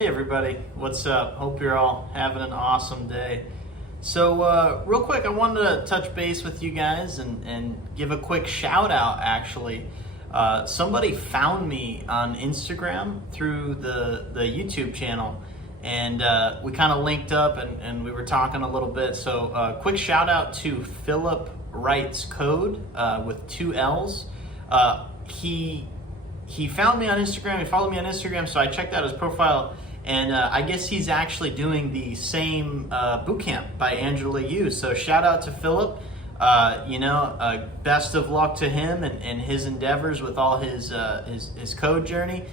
Hey everybody, what's up? Hope you're all having an awesome day. So real quick, I wanted to touch base with you guys and give a quick shout out actually. Somebody found me on Instagram through the YouTube channel, and we kind of linked up and we were talking a little bit. So quick shout out to Philip Writes Code with two L's. He found me on Instagram, he followed me on Instagram, so I checked out his profile. And I guess he's actually doing the same boot camp by Angela Yu. So shout out to Philip. Best of luck to him and his endeavors with all his code journey.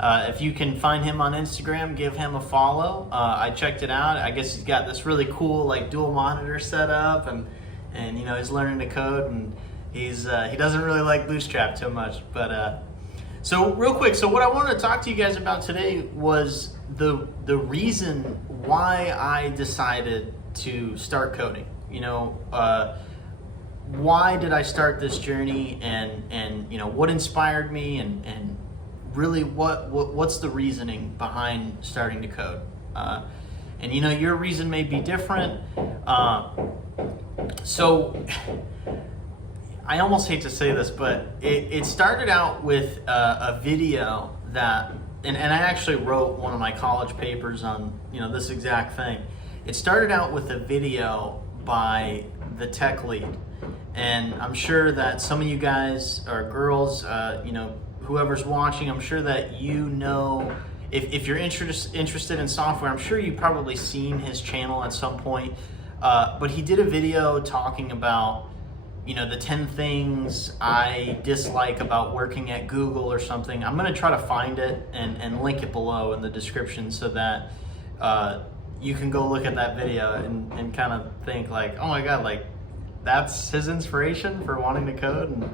If you can find him on Instagram, give him a follow. I checked it out. I guess he's got this really cool like dual monitor setup, and he's learning to code, and he doesn't really like Bootstrap too much, but. So real quick, so what I wanted to talk to you guys about today was the reason why I decided to start coding. Why did I start this journey, and what inspired me, and really what's the reasoning behind starting to code. Your reason may be different. So I almost hate to say this, but it started out with a video that, and I actually wrote one of my college papers on this exact thing. It started out with a video by the tech lead, and I'm sure that some of you guys or girls, whoever's watching, I'm sure that if you're interested in software, I'm sure you've probably seen his channel at some point. But he did a video talking about the 10 things I dislike about working at Google or something. I'm going to try to find it and link it below in the description so that you can go look at that video and kind of think like, oh my God, like that's his inspiration for wanting to code.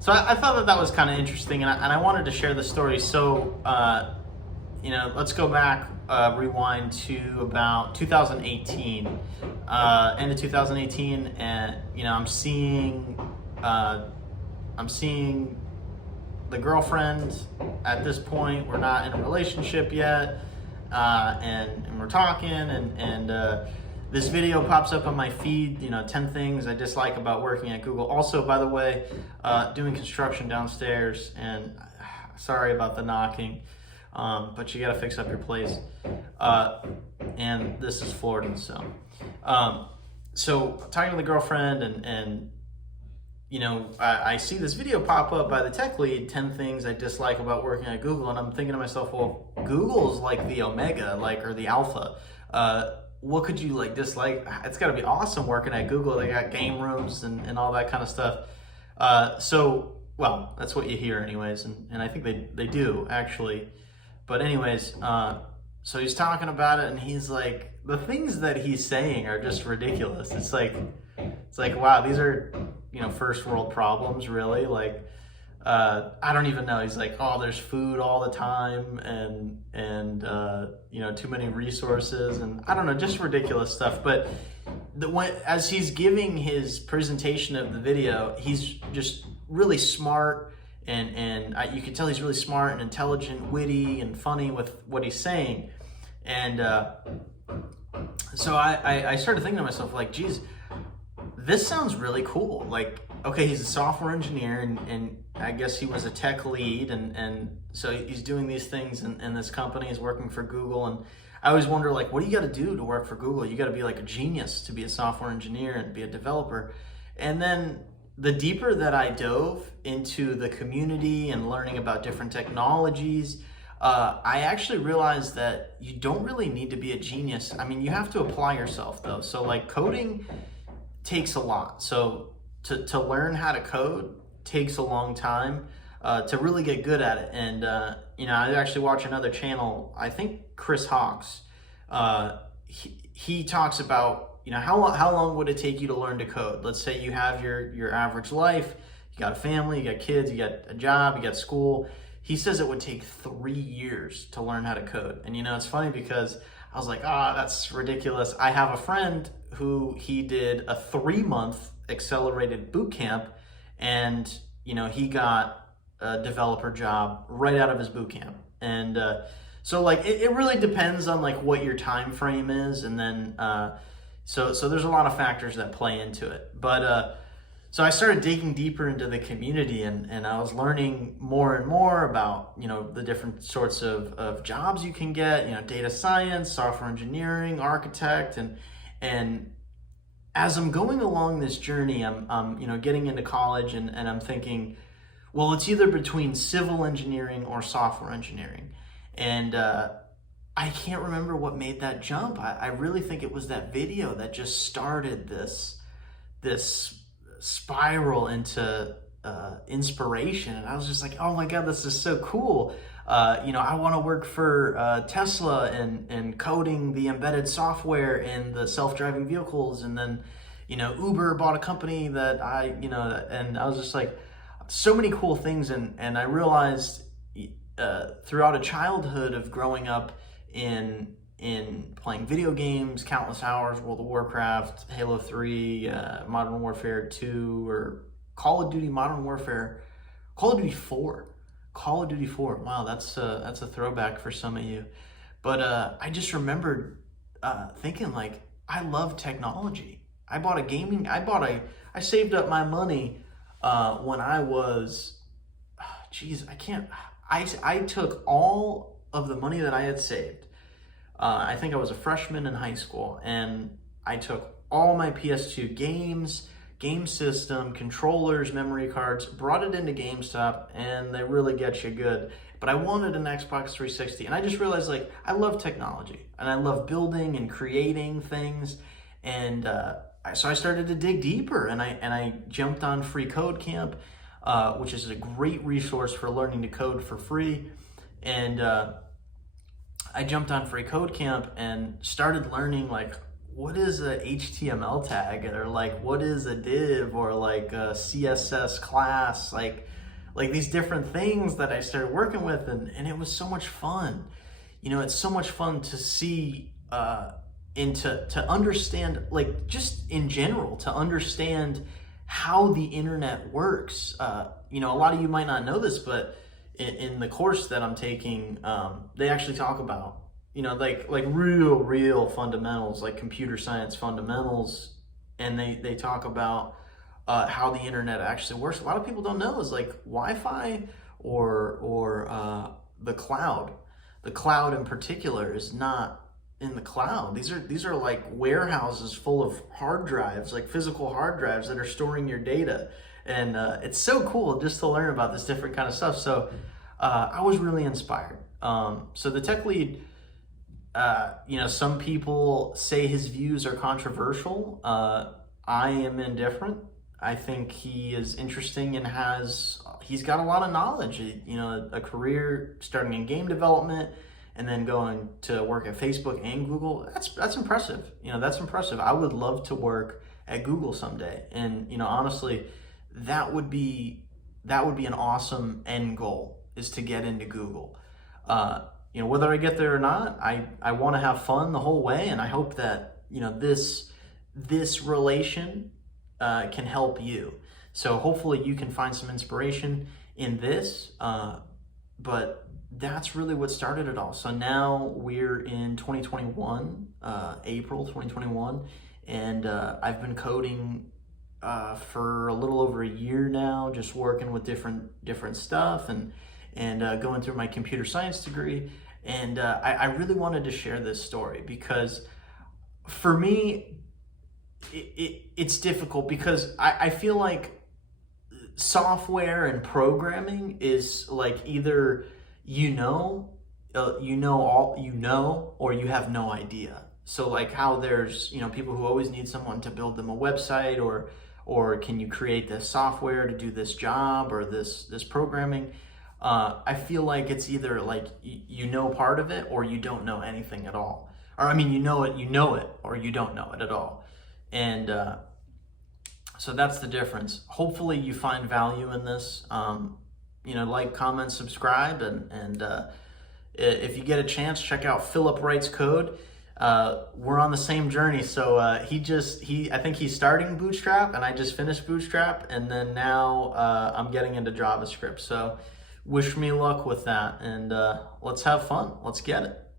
So I thought that was kind of interesting, and I wanted to share the story. So, let's go back, rewind to about 2018, end of 2018, and I'm seeing the girlfriend at this point. We're not in a relationship yet, and we're talking, and this video pops up on my feed. 10 things I dislike about working at Google. Also, by the way, doing construction downstairs, and sorry about the knocking. But you got to fix up your place. And this is Florida, so. So talking to the girlfriend, and I see this video pop up by the tech lead, 10 things I dislike about working at Google, and I'm thinking to myself, well, Google's like the Omega, or the Alpha. What could you dislike? It's got to be awesome working at Google. They got game rooms and all that kind of stuff. Well, that's what you hear anyways, and I think they do actually. But anyways, so he's talking about it, and he's like, the things that he's saying are just ridiculous. It's like, wow, these are, first world problems, really. I don't even know. He's like, oh, there's food all the time, and too many resources, and I don't know, just ridiculous stuff. But as he's giving his presentation of the video, he's just really smart. And you can tell he's really smart and intelligent, witty, and funny with what he's saying. And so I started thinking to myself, geez, this sounds really cool. Okay, he's a software engineer, and I guess he was a tech lead, and so he's doing these things in this company. He's working for Google, and I always wonder, what do you got to do to work for Google? You got to be like a genius to be a software engineer and be a developer. And then the deeper that I dove into the community and learning about different technologies, I actually realized that you don't really need to be a genius. I mean, you have to apply yourself though. So coding takes a lot. So to learn how to code takes a long time to really get good at it. And, I actually watch another channel, I think Chris Hawks, he talks about, how long would it take you to learn to code? Let's say you have your average life, you got a family, you got kids, you got a job, you got school. He says it would take 3 years to learn how to code. And it's funny because I was like, that's ridiculous. I have a friend who he did a 3-month accelerated boot camp, and he got a developer job right out of his boot camp. And So like it really depends on like what your time frame is, and then so there's a lot of factors that play into it. But so I started digging deeper into the community, and I was learning more and more about, you know, the different sorts of jobs you can get, you know, data science, software engineering, architect, and as I'm going along this journey, I'm you know, getting into college, and I'm thinking, well, it's either between civil engineering or software engineering. And I can't remember what made that jump. I really think it was that video that just started this spiral into inspiration. And I was just like, oh my God, this is so cool. You know, I want to work for Tesla and coding the embedded software in the self-driving vehicles. And then, you know, Uber bought a company that you know, and I was just like, so many cool things. And I realized throughout a childhood of growing up in playing video games, countless hours, World of Warcraft, Halo 3, Modern Warfare 2, or Call of Duty Modern Warfare, Call of Duty 4. Call of Duty 4. Wow, that's a throwback for some of you. But I just remembered thinking, like, I love technology. I saved up my money when I was, I took all of the money that I had saved. I think I was a freshman in high school, and I took all my PS2 games, game system, controllers, memory cards, brought it into GameStop, and they really get you good. But I wanted an Xbox 360, and I just realized, like, I love technology, and I love building and creating things, and so I started to dig deeper, and I jumped on Free Code Camp, which is a great resource for learning to code for free, and I jumped on Free Code Camp and started learning, like, what is a HTML tag, or like what is a div, or like a CSS class, like these different things that I started working with, and it was so much fun. You know, it's so much fun to see and to understand, like, just in general, to understand how the internet works. You know, a lot of you might not know this, but in the course that I'm taking, they actually talk about, you know, like real fundamentals, like computer science fundamentals, and they talk about how the internet actually works. A lot of people don't know is like Wi-Fi or the cloud. The cloud in particular is not in the cloud. These are like warehouses full of hard drives, like physical hard drives that are storing your data. And it's so cool just to learn about this different kind of stuff. So I was really inspired. So the tech lead, you know, some people say his views are controversial. I am indifferent. I think he is interesting and he's got a lot of knowledge. You know, a career starting in game development and then going to work at Facebook and Google. That's impressive. You know, that's impressive. I would love to work at Google someday. And, you know, honestly, that would be an awesome end goal, is to get into Google. You know, whether I get there or not, I want to have fun the whole way, and I hope that, you know, this relation can help you. So hopefully you can find some inspiration in this, but that's really what started it all. So now we're in 2021, April 2021, and I've been coding for a little over a year now, just working with different stuff and going through my computer science degree. And I really wanted to share this story because for me, it's difficult because I feel like software and programming is like either or you have no idea. So like how there's, you know, people who always need someone to build them a website, or can you create this software to do this job or this programming. I feel like it's either like you know part of it or you don't know anything at all. Or I mean, you know it, or you don't know it at all. And so that's the difference. Hopefully you find value in this. You know, like, comment, subscribe, and if you get a chance, check out Philip Wright's Code. We're on the same journey. So I think he's starting Bootstrap, and I just finished Bootstrap, and then now I'm getting into JavaScript. So wish me luck with that, and let's have fun. Let's get it.